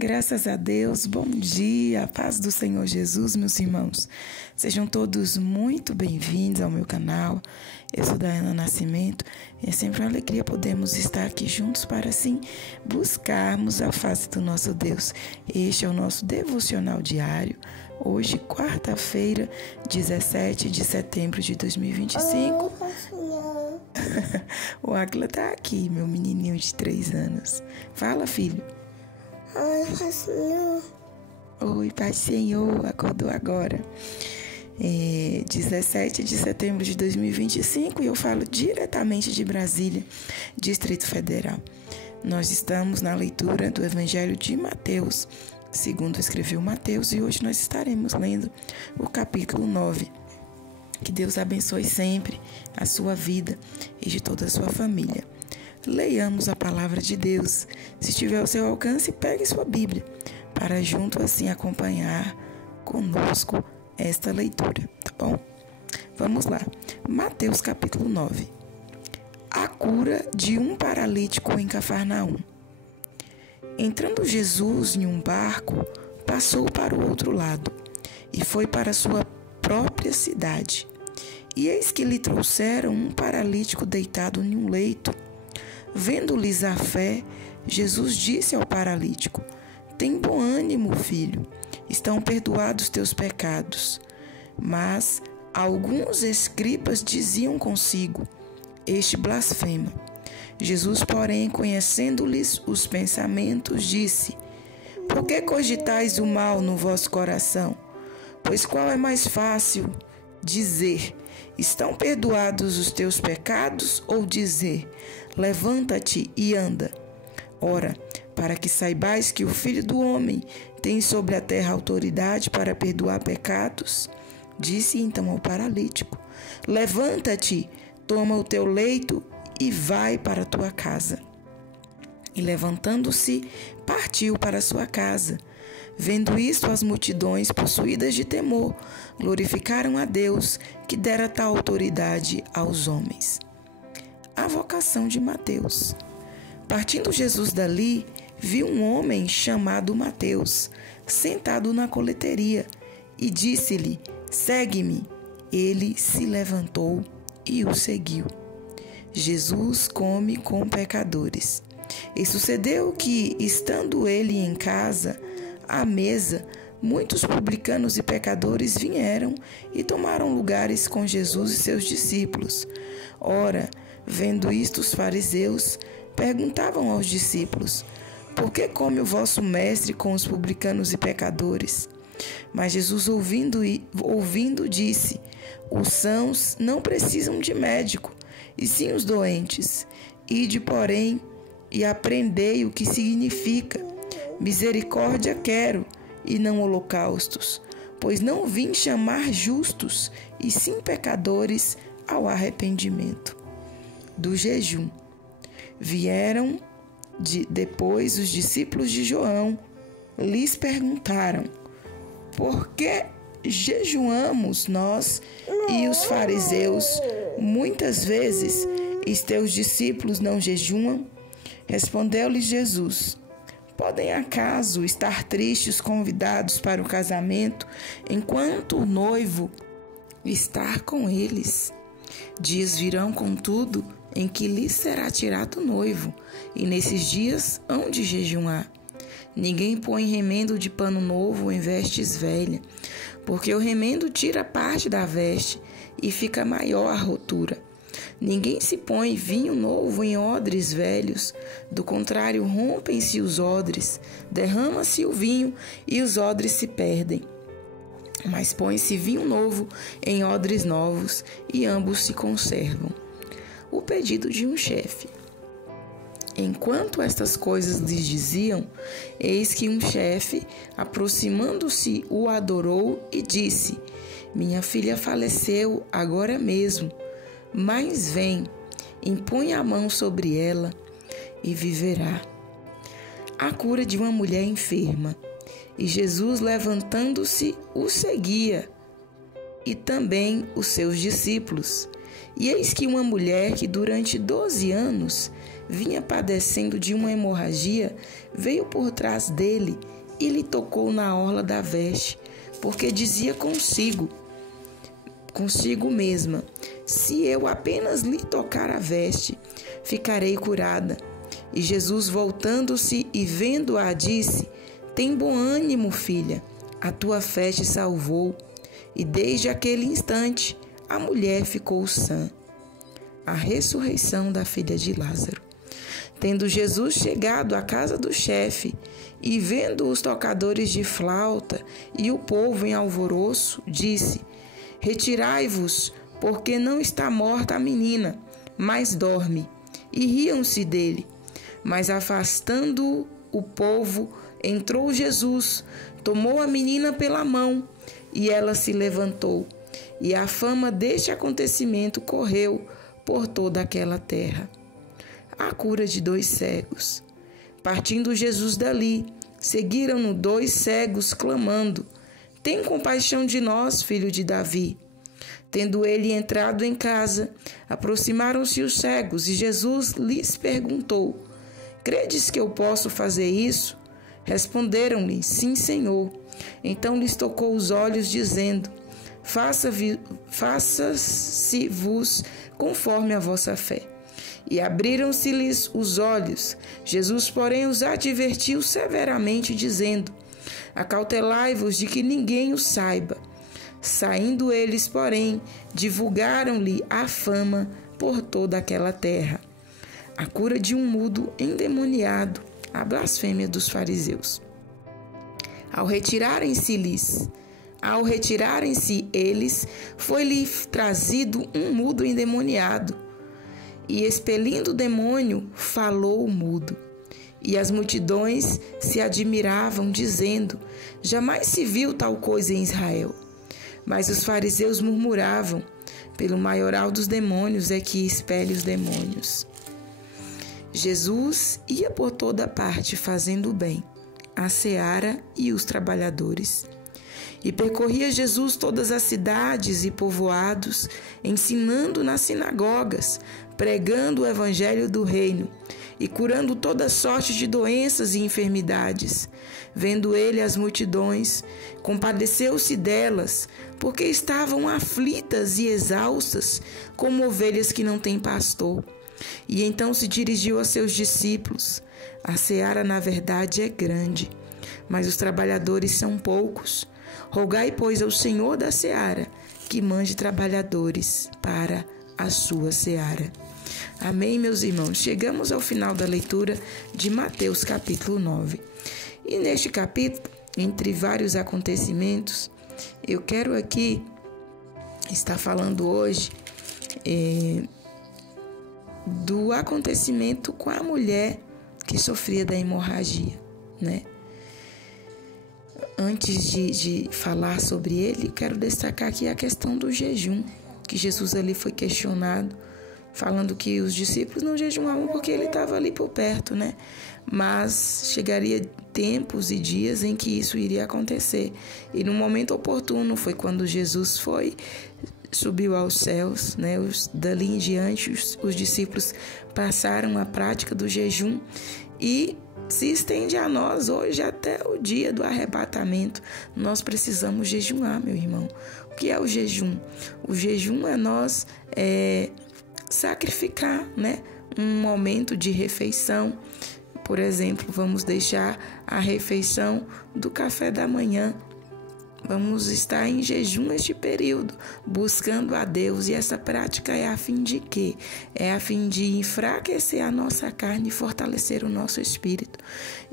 Graças a Deus, bom dia, a paz do Senhor Jesus, meus irmãos. Sejam todos muito bem-vindos ao meu canal. Eu sou Daiana Nascimento e é sempre uma alegria podermos estar aqui juntos para assim buscarmos a face do nosso Deus. Este é o nosso devocional diário. Hoje, quarta-feira, 17 de setembro de 2025. O Águila tá aqui, meu menininho de 3 anos. Fala, filho. Oi, Pai Senhor. Oi, Pai Senhor, acordou agora. 17 de setembro de 2025 e eu falo diretamente de Brasília, Distrito Federal. Nós estamos na leitura do Evangelho de Mateus, segundo escreveu Mateus, e hoje nós estaremos lendo o capítulo 9. Que Deus abençoe sempre a sua vida e de toda a sua família. Leiamos a palavra de Deus. Se estiver ao seu alcance, pegue sua Bíblia para junto assim acompanhar conosco esta leitura, tá bom? Vamos lá. Mateus capítulo 9. A cura de um paralítico em Cafarnaum. Entrando Jesus em um barco, passou para o outro lado e foi para sua própria cidade. E eis que lhe trouxeram um paralítico deitado em um leito. Vendo-lhes a fé, Jesus disse ao paralítico: tem bom ânimo, filho, estão perdoados teus pecados. Mas alguns escribas diziam consigo: este blasfema. Jesus, porém, conhecendo-lhes os pensamentos, disse: por que cogitais o mal no vosso coração? Pois qual é mais fácil dizer: estão perdoados os teus pecados, ou dizer: levanta-te e anda? Ora, para que saibais que o Filho do Homem tem sobre a terra autoridade para perdoar pecados, disse então ao paralítico: levanta-te, toma o teu leito e vai para a tua casa. E levantando-se, partiu para sua casa. Vendo isto, as multidões, possuídas de temor, glorificaram a Deus, que dera tal autoridade aos homens. A vocação de Mateus. Partindo Jesus dali, viu um homem chamado Mateus, sentado na coleteria, e disse-lhe: segue-me. Ele se levantou e o seguiu. Jesus come com pecadores. E sucedeu que, estando ele em casa, à mesa, muitos publicanos e pecadores vieram e tomaram lugares com Jesus e seus discípulos. Ora, vendo isto, os fariseus perguntavam aos discípulos: por que come o vosso mestre com os publicanos e pecadores? Mas Jesus, ouvindo, disse: os sãos não precisam de médico, e sim os doentes. Ide, porém, e aprendei o que significa: misericórdia quero, e não holocaustos, pois não vim chamar justos, e sim pecadores ao arrependimento. Do jejum. Vieram depois os discípulos de João, lhes perguntaram: por que jejuamos nós e os fariseus muitas vezes, e teus discípulos não jejuam? Respondeu-lhes Jesus: podem acaso estar tristes os convidados para o casamento, enquanto o noivo está com eles? Dias virão, contudo, em que lhes será tirado o noivo, e nesses dias hão de jejuar. Ninguém põe remendo de pano novo em vestes velhas, porque o remendo tira parte da veste, e fica maior a rotura. Ninguém se põe vinho novo em odres velhos, do contrário, rompem-se os odres, derrama-se o vinho e os odres se perdem. Mas põe-se vinho novo em odres novos, e ambos se conservam. O pedido de um chefe. Enquanto estas coisas lhes diziam, eis que um chefe, aproximando-se, o adorou e disse: minha filha faleceu agora mesmo, mas vem, impõe a mão sobre ela e viverá. A cura de uma mulher enferma. E Jesus, levantando-se, o seguia, e também os seus discípulos. E eis que uma mulher que durante 12 anos vinha padecendo de uma hemorragia, veio por trás dele e lhe tocou na orla da veste, porque dizia consigo mesma: se eu apenas lhe tocar a veste, ficarei curada. E Jesus, voltando-se e vendo-a, disse: tem bom ânimo, filha, a tua fé te salvou. E desde aquele instante a mulher ficou sã. A ressurreição da filha de Lázaro. Tendo Jesus chegado à casa do chefe e vendo os tocadores de flauta e o povo em alvoroço, disse: retirai-vos, porque não está morta a menina, mas dorme. E riam-se dele. Mas afastando o povo, entrou Jesus, tomou a menina pela mão, e ela se levantou. E a fama deste acontecimento correu por toda aquela terra. A cura de 2 cegos. Partindo Jesus dali, seguiram-no 2 cegos, clamando: tem compaixão de nós, filho de Davi. Tendo ele entrado em casa, aproximaram-se os cegos, e Jesus lhes perguntou: credes que eu posso fazer isso? Responderam-lhe: sim, Senhor. Então lhes tocou os olhos, dizendo: faça-se-vos conforme a vossa fé. E abriram-se-lhes os olhos. Jesus, porém, os advertiu severamente, dizendo: acautelai-vos de que ninguém o saiba. Saindo eles, porém, divulgaram-lhe a fama por toda aquela terra. A cura de um mudo endemoniado, a blasfêmia dos fariseus. Ao retirarem-se eles, foi-lhe trazido um mudo endemoniado, e expelindo o demônio, falou o mudo. E as multidões se admiravam, dizendo: jamais se viu tal coisa em Israel. Mas os fariseus murmuravam: pelo maioral dos demônios é que expele os demônios. Jesus ia por toda parte fazendo o bem, a seara e os trabalhadores. E percorria Jesus todas as cidades e povoados, ensinando nas sinagogas, pregando o evangelho do reino e curando toda sorte de doenças e enfermidades. Vendo ele as multidões, compadeceu-se delas, porque estavam aflitas e exaustas, como ovelhas que não têm pastor. E então se dirigiu a seus discípulos: a seara, na verdade, é grande, mas os trabalhadores são poucos. Rogai, pois, ao Senhor da seara que mande trabalhadores para a sua seara. Amém, meus irmãos? Chegamos ao final da leitura de Mateus capítulo 9. E neste capítulo, entre vários acontecimentos, eu quero aqui estar falando hoje do acontecimento com a mulher que sofria da hemorragia, né? Antes de falar sobre ele, quero destacar aqui a questão do jejum, que Jesus ali foi questionado, falando que os discípulos não jejuavam porque ele estava ali por perto, né? Mas chegaria tempos e dias em que isso iria acontecer. E no momento oportuno foi quando Jesus subiu aos céus, né? Dali em diante, os discípulos passaram a prática do jejum e se estende a nós hoje até o dia do arrebatamento. Nós precisamos jejuar, meu irmão. O que é o jejum? O jejum é nós sacrificar, né? Um momento de refeição. Por exemplo, vamos deixar a refeição do café da manhã. Vamos estar em jejum neste período, buscando a Deus. E essa prática é a fim de quê? É a fim de enfraquecer a nossa carne e fortalecer o nosso espírito.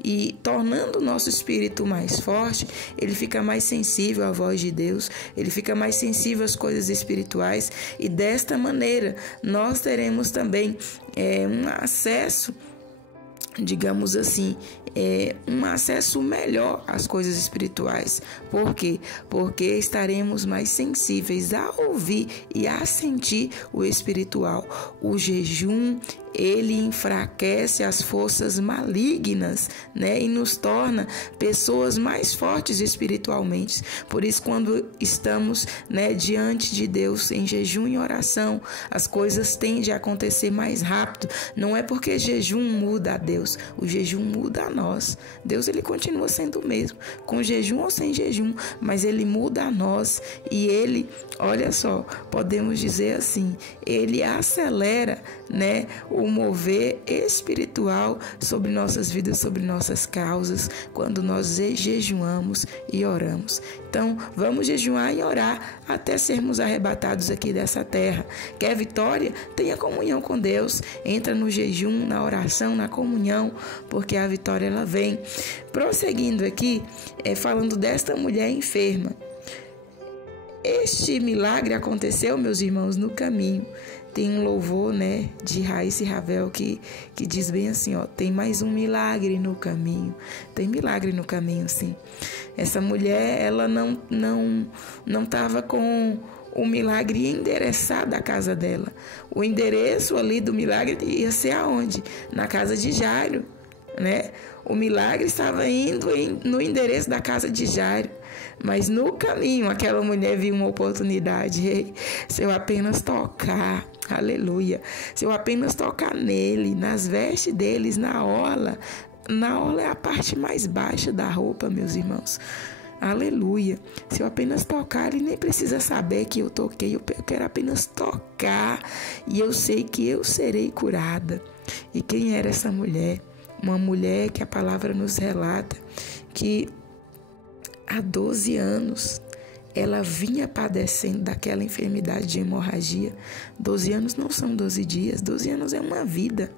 E tornando o nosso espírito mais forte, ele fica mais sensível à voz de Deus, ele fica mais sensível às coisas espirituais. E desta maneira, nós teremos também um acesso, digamos assim, um acesso melhor às coisas espirituais. Por quê? Porque estaremos mais sensíveis a ouvir e a sentir o espiritual. O jejum, ele enfraquece as forças malignas, né? E nos torna pessoas mais fortes espiritualmente. Por isso, quando estamos, né, diante de Deus em jejum e oração, as coisas tendem a acontecer mais rápido. Não é porque jejum muda a Deus, o jejum muda a nós. Deus, ele continua sendo o mesmo, com jejum ou sem jejum, mas ele muda a nós e ele, olha só, podemos dizer assim, ele acelera, né, o mover espiritual sobre nossas vidas, sobre nossas causas, quando nós jejuamos e oramos. Então, vamos jejuar e orar até sermos arrebatados aqui dessa terra. Quer vitória? Tenha comunhão com Deus. Entra no jejum, na oração, na comunhão, porque a vitória ela vem. Prosseguindo aqui, falando desta mulher enferma. Este milagre aconteceu, meus irmãos, no caminho. Tem um louvor, né, de Raíssa e Ravel que diz bem assim, ó, tem mais um milagre no caminho. Tem milagre no caminho, sim. Essa mulher, ela não estava com o milagre endereçado à casa dela. O endereço ali do milagre ia ser aonde? Na casa de Jairo, né? O milagre estava indo no endereço da casa de Jairo. Mas no caminho, aquela mulher viu uma oportunidade. Se eu apenas tocar, aleluia, se eu apenas tocar nele, nas vestes deles, na orla é a parte mais baixa da roupa, meus irmãos. Aleluia. Se eu apenas tocar, ele nem precisa saber que eu toquei. Eu quero apenas tocar e eu sei que eu serei curada. E quem era essa mulher? Uma mulher que a palavra nos relata que há 12 anos ela vinha padecendo daquela enfermidade de hemorragia. 12 anos não são 12 dias, 12 anos é uma vida.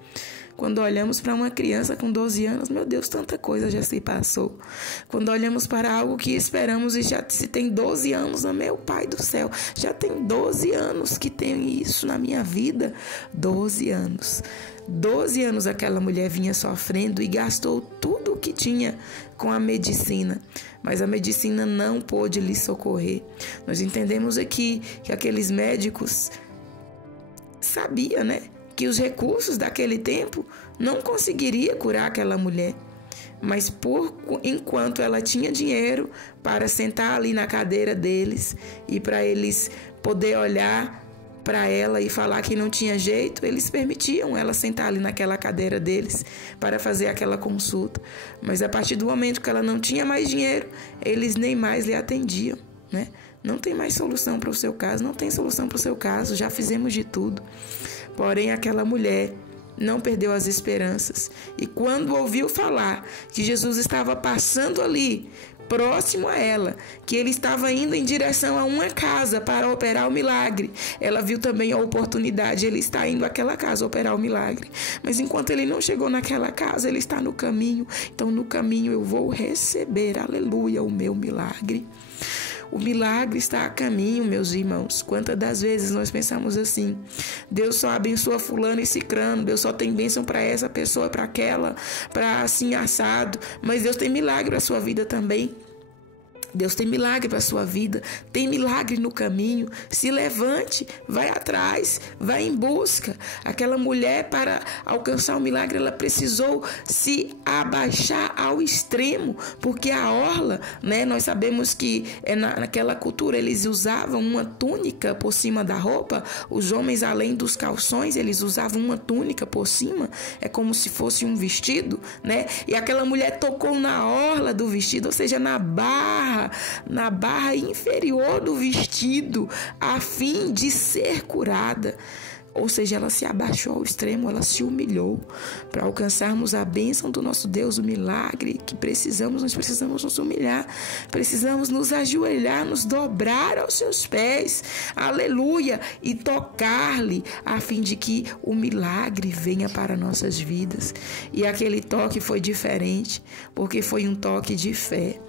Quando olhamos para uma criança com 12 anos, meu Deus, tanta coisa já se passou. Quando olhamos para algo que esperamos e já se tem 12 anos, meu Pai do céu, já tem 12 anos que tem isso na minha vida. 12 anos. 12 anos aquela mulher vinha sofrendo e gastou tudo o que tinha com a medicina, mas a medicina não pôde lhe socorrer. Nós entendemos aqui que aqueles médicos sabiam, né, que os recursos daquele tempo não conseguiria curar aquela mulher, mas enquanto ela tinha dinheiro para sentar ali na cadeira deles e para eles poder olhar para ela e falar que não tinha jeito, eles permitiam ela sentar ali naquela cadeira deles para fazer aquela consulta. Mas a partir do momento que ela não tinha mais dinheiro, eles nem mais lhe atendiam, né? Não tem mais solução para o seu caso, não tem solução para o seu caso, já fizemos de tudo. Porém, aquela mulher não perdeu as esperanças. E quando ouviu falar que Jesus estava passando ali, próximo a ela, que ele estava indo em direção a uma casa para operar o milagre, ela viu também a oportunidade. Ele está indo àquela casa operar o milagre, mas enquanto ele não chegou naquela casa, ele está no caminho. Então no caminho eu vou receber, aleluia, o meu milagre. O milagre está a caminho, meus irmãos. Quantas das vezes nós pensamos assim: Deus só abençoa fulano e cicrano, Deus só tem bênção para essa pessoa, para aquela, para assim assado. Mas Deus tem milagre para a sua vida também. Deus tem milagre para a sua vida, tem milagre no caminho. Se levante, vai atrás, vai em busca. Aquela mulher, para alcançar o milagre, ela precisou se abaixar ao extremo, porque a orla, né, nós sabemos que naquela cultura eles usavam uma túnica por cima da roupa. Os homens, além dos calções, eles usavam uma túnica por cima, é como se fosse um vestido, né? E aquela mulher tocou na orla do vestido, ou seja, na barra inferior do vestido, a fim de ser curada. Ou seja, ela se abaixou ao extremo, ela se humilhou. Para alcançarmos a bênção do nosso Deus, o milagre que precisamos, nós precisamos nos humilhar, precisamos nos ajoelhar, nos dobrar aos seus pés, aleluia, e tocar-lhe, a fim de que o milagre venha para nossas vidas. E aquele toque foi diferente, porque foi um toque de fé.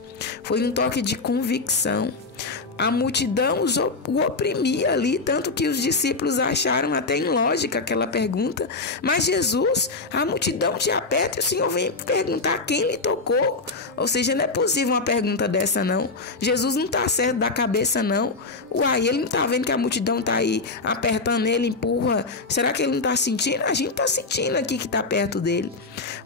Foi um toque de convicção. A multidão o oprimia ali, tanto que os discípulos acharam até ilógica aquela pergunta. Mas Jesus, a multidão te aperta e o Senhor vem perguntar quem lhe tocou. Ou seja, não é possível uma pergunta dessa, não. Jesus não está certo da cabeça, não. Uai, ele não está vendo que a multidão está aí apertando ele, empurra. Será que ele não está sentindo? A gente está sentindo aqui que está perto dele.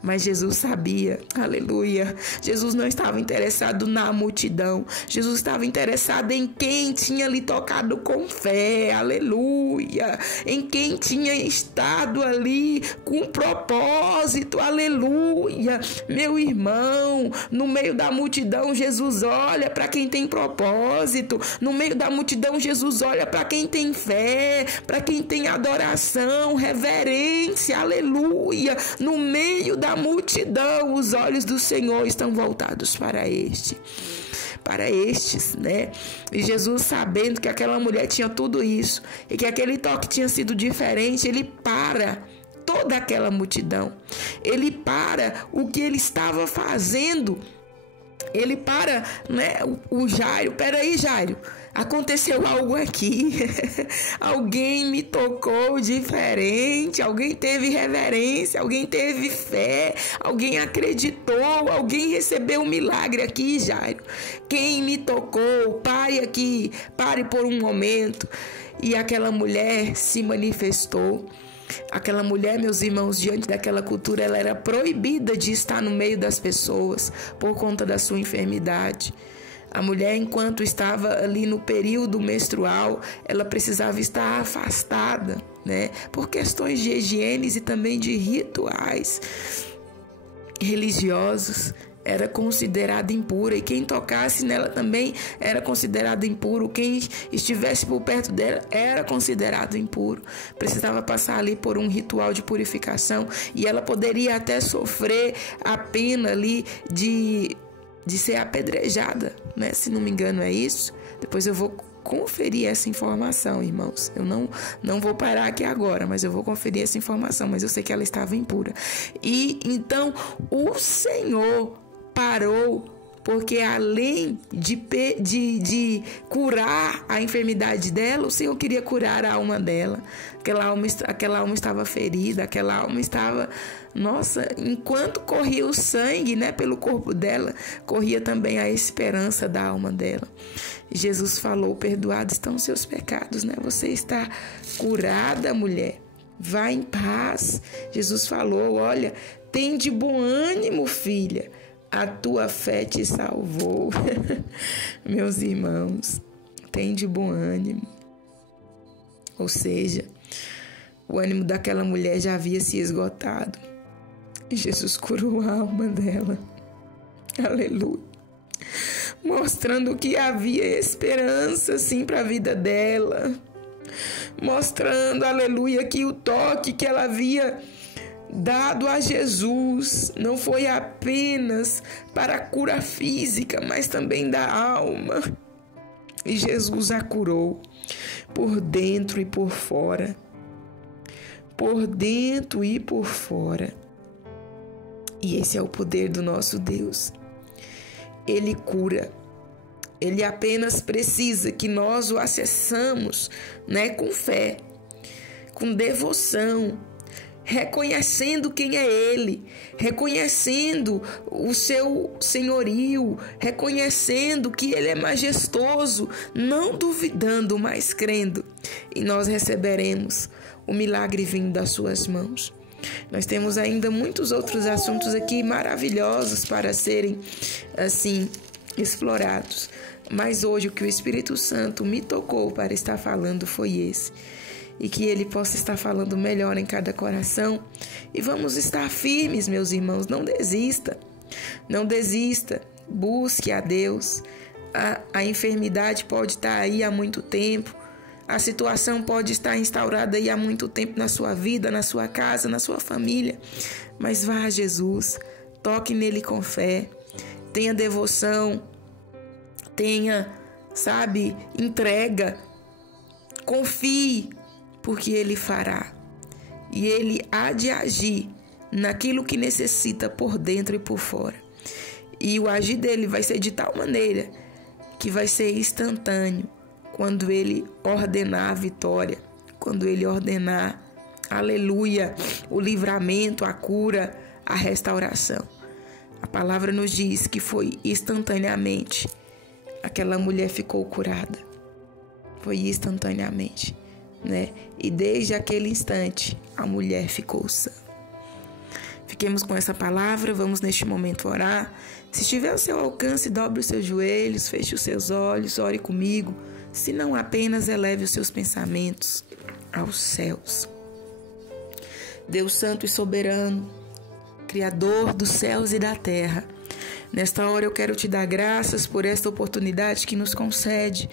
Mas Jesus sabia, aleluia. Jesus não estava interessado na multidão. Jesus estava interessado em quem tinha lhe tocado com fé, aleluia. Em quem tinha estado ali com propósito, aleluia. Meu irmão, no meio da multidão, Jesus olha para quem tem propósito. No meio da multidão, Jesus olha para quem tem fé, para quem tem adoração, reverência, aleluia. No meio da multidão, os olhos do Senhor estão voltados para estes, né? E Jesus, sabendo que aquela mulher tinha tudo isso e que aquele toque tinha sido diferente, ele para toda aquela multidão. Ele para o que ele estava fazendo. Ele para, né, o Jairo. Peraí, Jairo, aconteceu algo aqui. Alguém me tocou diferente. Alguém teve reverência. Alguém teve fé. Alguém acreditou. Alguém recebeu um milagre aqui, Jairo. Quem me tocou? Pare aqui. Pare por um momento. E aquela mulher se manifestou. Aquela mulher, meus irmãos, diante daquela cultura, ela era proibida de estar no meio das pessoas por conta da sua enfermidade. A mulher, enquanto estava ali no período menstrual, ela precisava estar afastada, né? Por questões de higiene e também de rituais religiosos. Era considerada impura, e quem tocasse nela também era considerado impuro. Quem estivesse por perto dela era considerado impuro. Precisava passar ali por um ritual de purificação, e ela poderia até sofrer a pena ali de ser apedrejada, né? Se não me engano é isso. Depois eu vou conferir essa informação, irmãos. Eu não vou parar aqui agora, mas eu vou conferir essa informação. Mas eu sei que ela estava impura. E então o Senhor parou, porque além de curar a enfermidade dela, o Senhor queria curar a alma dela. Aquela alma estava ferida, aquela alma estava... Nossa, enquanto corria o sangue, né, pelo corpo dela, corria também a esperança da alma dela. Jesus falou: perdoados estão os seus pecados, né? Você está curada, mulher. Vá em paz. Jesus falou: olha, tem de bom ânimo, filha. A tua fé te salvou. Meus irmãos, tem de bom ânimo. Ou seja, o ânimo daquela mulher já havia se esgotado. E Jesus curou a alma dela. Aleluia. Mostrando que havia esperança, sim, para a vida dela. Mostrando, aleluia, que o toque que ela havia dado a Jesus não foi apenas para a cura física, mas também da alma. E Jesus a curou por dentro e por fora. Por dentro e por fora. E esse é o poder do nosso Deus. Ele cura. Ele apenas precisa que nós o acessamos, né, com fé, com devoção, reconhecendo quem é Ele, reconhecendo o seu senhorio, reconhecendo que Ele é majestoso, não duvidando, mas crendo. E nós receberemos o milagre vindo das suas mãos. Nós temos ainda muitos outros assuntos aqui maravilhosos para serem, assim, explorados. Mas hoje o que o Espírito Santo me tocou para estar falando foi esse. E que Ele possa estar falando melhor em cada coração. E vamos estar firmes, meus irmãos. Não desista. Não desista. Busque a Deus. A enfermidade pode estar aí há muito tempo. A situação pode estar instaurada aí há muito tempo na sua vida, na sua casa, na sua família. Mas vá a Jesus. Toque nele com fé. Tenha devoção. Tenha, sabe, entrega. Confie. Porque Ele fará. E Ele há de agir naquilo que necessita por dentro e por fora. E o agir dele vai ser de tal maneira que vai ser instantâneo quando Ele ordenar a vitória, quando Ele ordenar, aleluia, o livramento, a cura, a restauração. A palavra nos diz que foi instantaneamente. Aquela mulher ficou curada. Foi instantaneamente, né? E desde aquele instante, a mulher ficou sã. Fiquemos com essa palavra, vamos neste momento orar. Se estiver ao seu alcance, dobre os seus joelhos, feche os seus olhos, ore comigo. Se não, apenas eleve os seus pensamentos aos céus. Deus Santo e Soberano, Criador dos céus e da terra, nesta hora eu quero te dar graças por esta oportunidade que nos concede,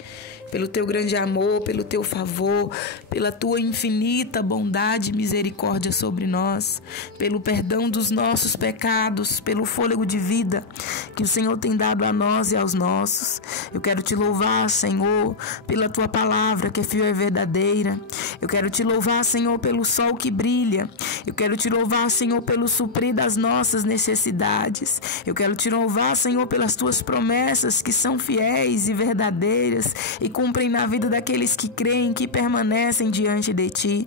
pelo teu grande amor, pelo teu favor, pela tua infinita bondade e misericórdia sobre nós, pelo perdão dos nossos pecados, pelo fôlego de vida que o Senhor tem dado a nós e aos nossos. Eu quero te louvar, Senhor, pela tua palavra que é fiel e verdadeira. Eu quero te louvar, Senhor, pelo sol que brilha. Eu quero te louvar, Senhor, pelo suprir das nossas necessidades. Eu quero te louvar, Senhor, pelas tuas promessas que são fiéis e verdadeiras e cumprem na vida daqueles que creem, que permanecem diante de ti.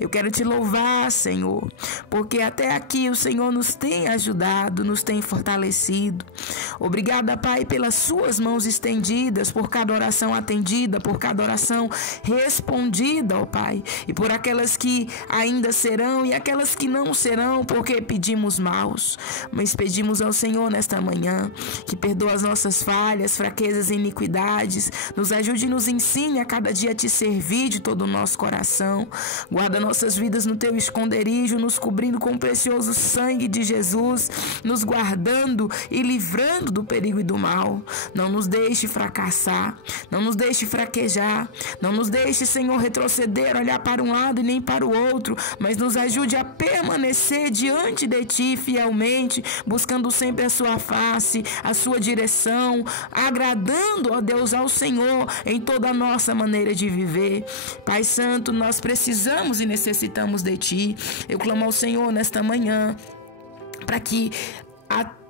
Eu quero te louvar, Senhor, porque até aqui o Senhor nos tem ajudado, nos tem fortalecido. Obrigada, Pai, pelas suas mãos estendidas, por cada oração atendida, por cada oração respondida, ó Pai, e por aquelas que ainda serão e aquelas que não serão, porque pedimos maus, mas pedimos ao Senhor nesta manhã que perdoa as nossas falhas, fraquezas e iniquidades, nos ajude e nos ensine a cada dia a te servir de todo o nosso coração. Guarda nossas vidas no teu esconderijo, nos cobrindo com o precioso sangue de Jesus, nos guardando e livrando do perigo e do mal. Não nos deixe fracassar, não nos deixe fraquejar, não nos deixe, Senhor, retroceder, olhar para um lado e nem para o outro, mas nos ajude a permanecer diante de ti fielmente, buscando sempre a sua face, a sua direção, agradando, ó Deus, ao Senhor em toda a nossa maneira de viver. Pai Santo, nós precisamos e necessitamos de ti. Eu clamo ao Senhor nesta manhã para que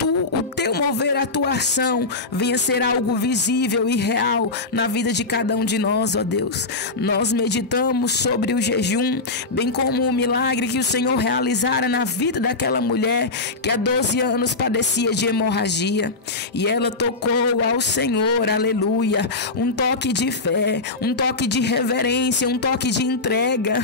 o teu mover, a tua ação venha ser algo visível e real na vida de cada um de nós, ó Deus. Nós meditamos sobre o jejum, bem como o milagre que o Senhor realizara na vida daquela mulher que há 12 anos padecia de hemorragia, e ela tocou ao Senhor, aleluia, um toque de fé, um toque de reverência, um toque de entrega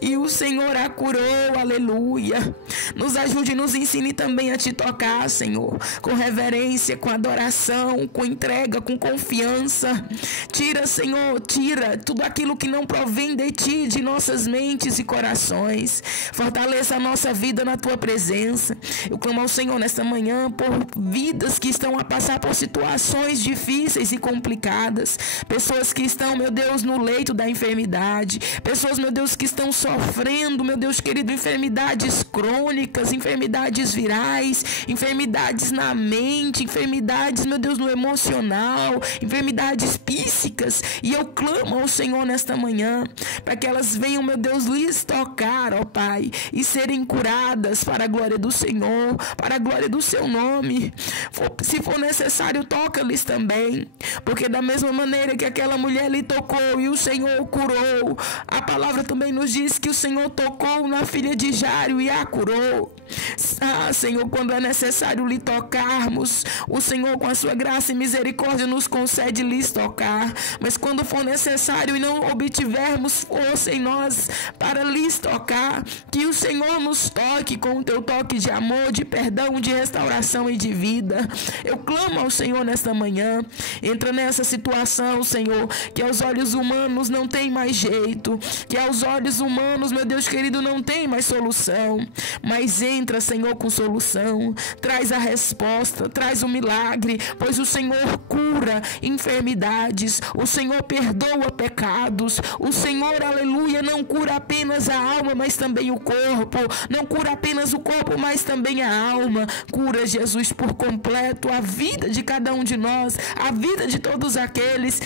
e o Senhor a curou, aleluia. Nos ajude e nos ensine também a te tocar, Senhor, com reverência, com adoração, com entrega, com confiança. Tira, Senhor, tira tudo aquilo que não provém de ti, de nossas mentes e corações. Fortaleça a nossa vida na tua presença. Eu clamo ao Senhor nesta manhã por vidas que estão a passar por situações difíceis e complicadas, pessoas que estão, meu Deus, no leito da enfermidade, pessoas, meu Deus, que estão sofrendo, meu Deus querido, enfermidades crônicas, enfermidades virais, enfermidades na mente, enfermidades, meu Deus, no emocional, enfermidades psíquicas. E eu clamo ao Senhor nesta manhã para que elas venham, meu Deus, lhes tocar, ó Pai, e serem curadas para a glória do Senhor, para a glória do seu nome. Se for necessário, toca-lhes também, porque da mesma maneira que aquela mulher lhe tocou e o Senhor curou, a palavra também nos diz que o Senhor tocou na filha de Jairo e a curou. Ah, Senhor, quando é necessário lhe tocarmos, o Senhor, com a sua graça e misericórdia, nos concede lhes tocar. Mas quando for necessário e não obtivermos força em nós para lhes tocar, que o Senhor nos toque com o teu toque de amor, de perdão, de restauração e de vida. Eu clamo ao Senhor nesta manhã. Entra nessa situação, Senhor, que aos olhos humanos não tem mais jeito, que aos olhos humanos, meu Deus querido, não tem mais solução, mas entra, Senhor, com solução, traz a resposta, traz o milagre, pois o Senhor cura enfermidades, o Senhor perdoa pecados, o Senhor, aleluia, não cura apenas a alma, mas também o corpo, não cura apenas o corpo, mas também a alma. Cura, Jesus, por completo a vida de cada um de nós, a vida de todos aqueles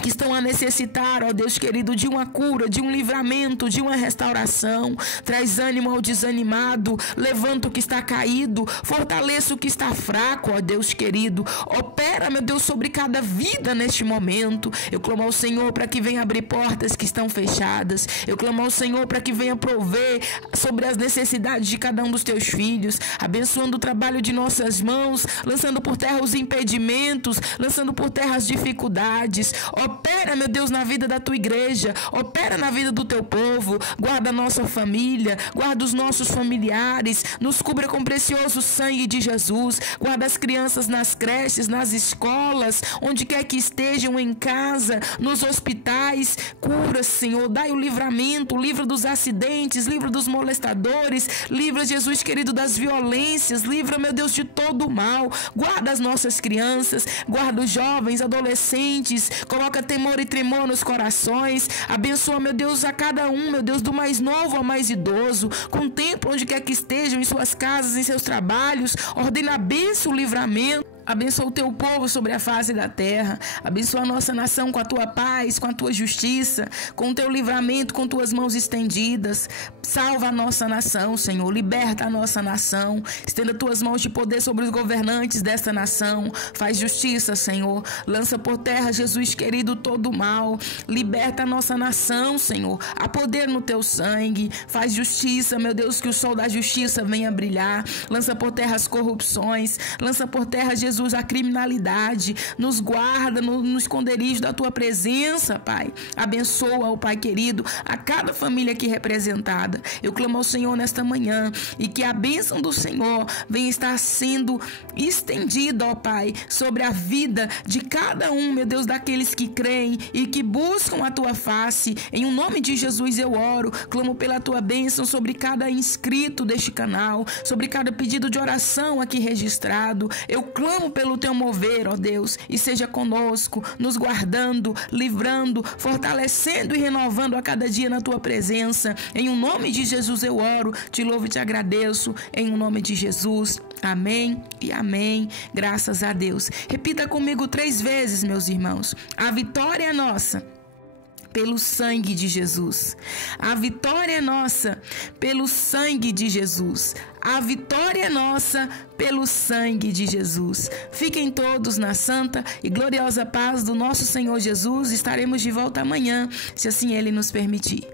que estão a necessitar, ó Deus querido, de uma cura, de um livramento, de uma restauração. Traz ânimo ao desanimado, levanta o que está caído, fortaleça o que está fraco, ó Deus querido. Opera, meu Deus, sobre cada vida neste momento. Eu clamo ao Senhor para que venha abrir portas que estão fechadas. Eu clamo ao Senhor para que venha prover sobre as necessidades de cada um dos teus filhos, abençoando o trabalho de nossas mãos, lançando por terra os impedimentos, lançando por terra as dificuldades. Opera, meu Deus, na vida da tua igreja, opera na vida do teu povo, guarda a nossa família, guarda os nossos familiares, nos cubra com precioso sangue de Jesus, guarda as crianças nas creches, nas escolas, onde quer que estejam, em casa, nos hospitais. Cura, Senhor, dai o livramento, livra dos acidentes, livra dos molestadores, livra, Jesus querido, das violências, livra, meu Deus, de todo o mal. Guarda as nossas crianças, guarda os jovens, adolescentes, coloca temor e tremor nos corações. Abençoa, meu Deus, a cada um, meu Deus, do mais novo ao mais idoso. Contempla onde quer que estejam, em suas casas, em seus trabalhos. Ordena a bênção, o livramento. Abençoa o teu povo sobre a face da terra. Abençoa a nossa nação com a tua paz, com a tua justiça, com o teu livramento, com tuas mãos estendidas. Salva a nossa nação, Senhor. Liberta a nossa nação. Estenda tuas mãos de poder sobre os governantes desta nação. Faz justiça, Senhor. Lança por terra, Jesus querido, todo o mal. Liberta a nossa nação, Senhor. Há poder no teu sangue. Faz justiça, meu Deus, que o sol da justiça venha brilhar. Lança por terra as corrupções. Lança por terra, Jesus, a criminalidade. Nos guarda no esconderijo da tua presença, Pai. Abençoa, ó Pai querido, a cada família aqui representada. Eu clamo ao Senhor nesta manhã e que a bênção do Senhor venha estar sendo estendida, ó Pai, sobre a vida de cada um, meu Deus, daqueles que creem e que buscam a tua face. Em o nome de Jesus eu oro, clamo pela tua bênção sobre cada inscrito deste canal, sobre cada pedido de oração aqui registrado. Eu clamo pelo teu mover, ó Deus, e seja conosco, nos guardando, livrando, fortalecendo e renovando a cada dia na tua presença. Em o nome de Jesus eu oro, te louvo e te agradeço, em o nome de Jesus. Amém e amém. Graças a Deus. Repita comigo 3 vezes, meus irmãos. A vitória é nossa pelo sangue de Jesus. A vitória é nossa pelo sangue de Jesus. A vitória é nossa pelo sangue de Jesus. Fiquem todos na santa e gloriosa paz do nosso Senhor Jesus. Estaremos de volta amanhã, se assim Ele nos permitir.